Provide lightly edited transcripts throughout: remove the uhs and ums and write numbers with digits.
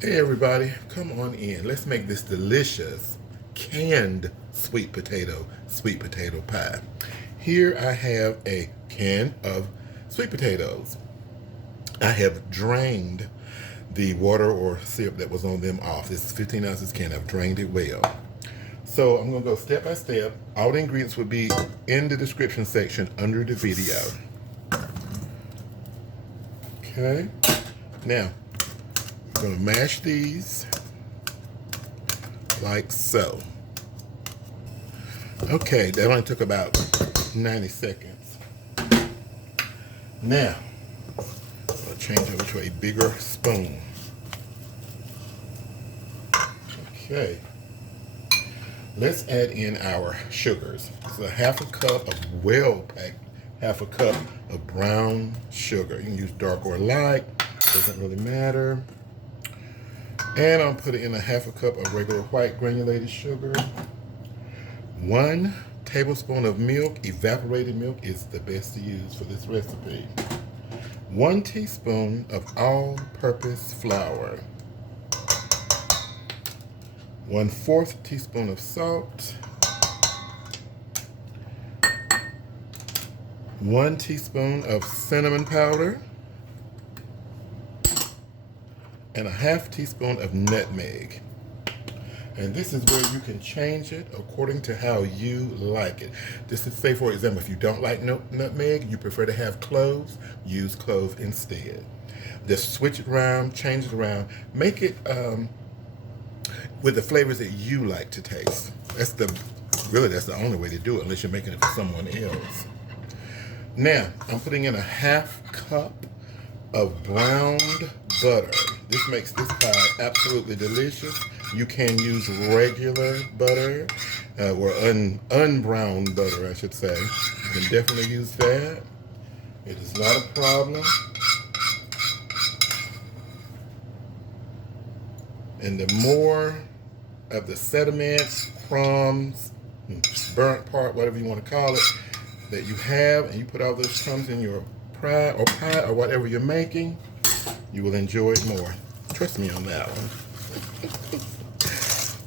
Hey everybody, come on in. Let's make this delicious canned sweet potato pie. Here I have a can of sweet potatoes. I have drained the water or syrup that was on them off. This is 15 ounces can. I've drained it well. So I'm going to go step by step. All the ingredients would be in the description section under the video. Okay. Now, I'm going to mash these like so. Okay, that only took about 90 seconds. Now, I'll change over to a bigger spoon. Okay. Let's add in our sugars. So a half a cup of well-packed, half a cup of brown sugar. You can use dark or light, doesn't really matter. And I'll put in a half a cup of regular white granulated sugar. 1 tablespoon of milk. Evaporated milk is the best to use for this recipe. 1 teaspoon of all-purpose flour. 1/4 teaspoon of salt. 1 teaspoon of cinnamon powder. And a half teaspoon of nutmeg. And this is where you can change it according to how you like it. Just to say, for example, if you don't like nutmeg, you prefer to have cloves, use cloves instead. Just switch it around, change it around, make it with the flavors that you like to taste. That's the only way to do it, unless you're making it for someone else. Now, I'm putting in a half cup of browned butter. This makes this pie absolutely delicious. You can use regular butter or unbrowned butter, I should say. You can definitely use that. It is not a problem. And the more of the sediment, crumbs, burnt part, whatever you want to call it, that you have, and you put all those crumbs in your pie or whatever you're making, you will enjoy it more. Trust me on that one.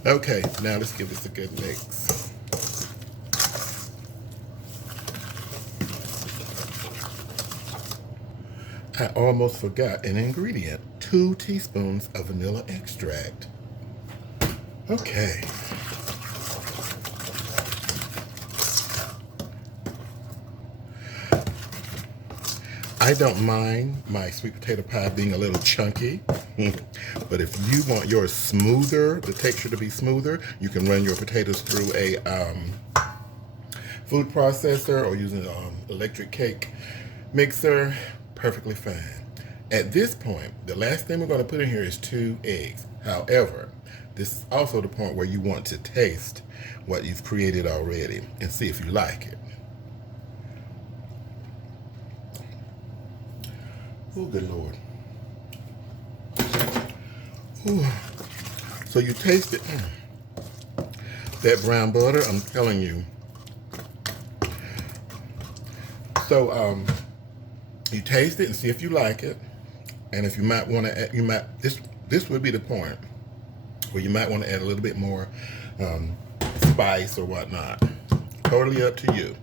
Okay, now let's give this a good mix. I almost forgot an ingredient. 2 teaspoons of vanilla extract. Okay. I don't mind my sweet potato pie being a little chunky, but if you want yours smoother, the texture to be smoother, you can run your potatoes through a food processor or using an electric cake mixer, perfectly fine. At this point, the last thing we're going to put in here is 2 eggs. However, this is also the point where you want to taste what you've created already and see if you like it. Oh, good Lord. Ooh. So you taste it. That brown butter, I'm telling you. So you taste it and see if you like it. And if you might want to add, this would be the point where you might want to add a little bit more spice or whatnot. Totally up to you.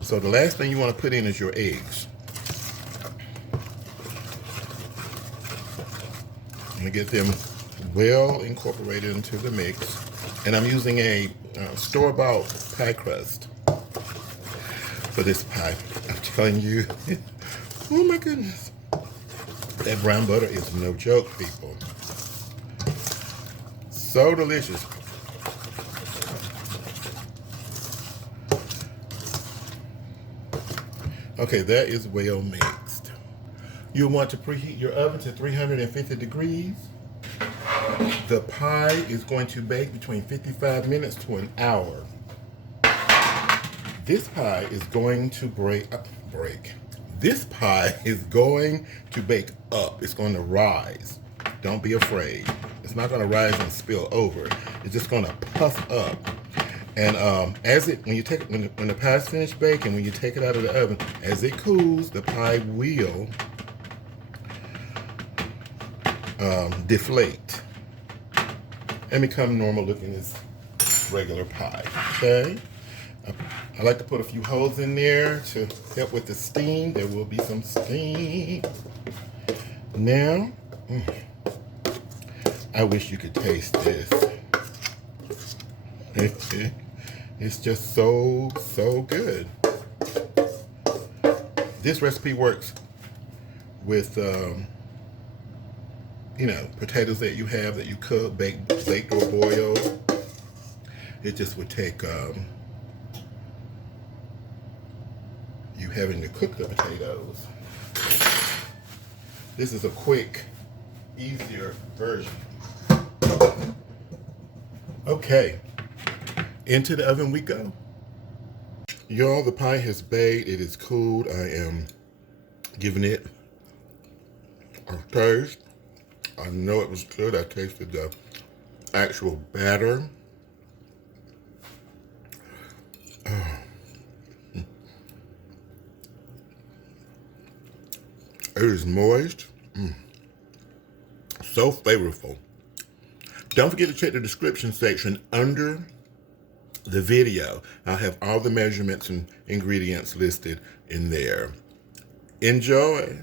So the last thing you want to put in is your eggs. I'm going to get them well incorporated into the mix. And I'm using a store-bought pie crust for this pie. I'm telling you, oh my goodness. That brown butter is no joke, people. So delicious. Okay, that is well mixed. You'll want to preheat your oven to 350 degrees. The pie is going to bake between 55 minutes to an hour. This pie is going to This pie is going to bake up. It's going to rise. Don't be afraid. It's not going to rise and spill over. It's just going to puff up. And when the pie's finished baking, when you take it out of the oven, as it cools, the pie will deflate and become normal looking as regular pie. Okay. I like to put a few holes in there to help with the steam. There will be some steam. Now, I wish you could taste this. It's just so good. This recipe works with, potatoes that you have that you cook, baked or boiled. It just would take you having to cook the potatoes. This is a quick, easier version. Okay, into the oven we go. Y'all, the pie has baked. It is cooled. I am giving it a taste. I know it was good. I tasted the actual batter. It is moist. So flavorful. Don't forget to check the description section under the video. I'll have all the measurements and ingredients listed in there. Enjoy.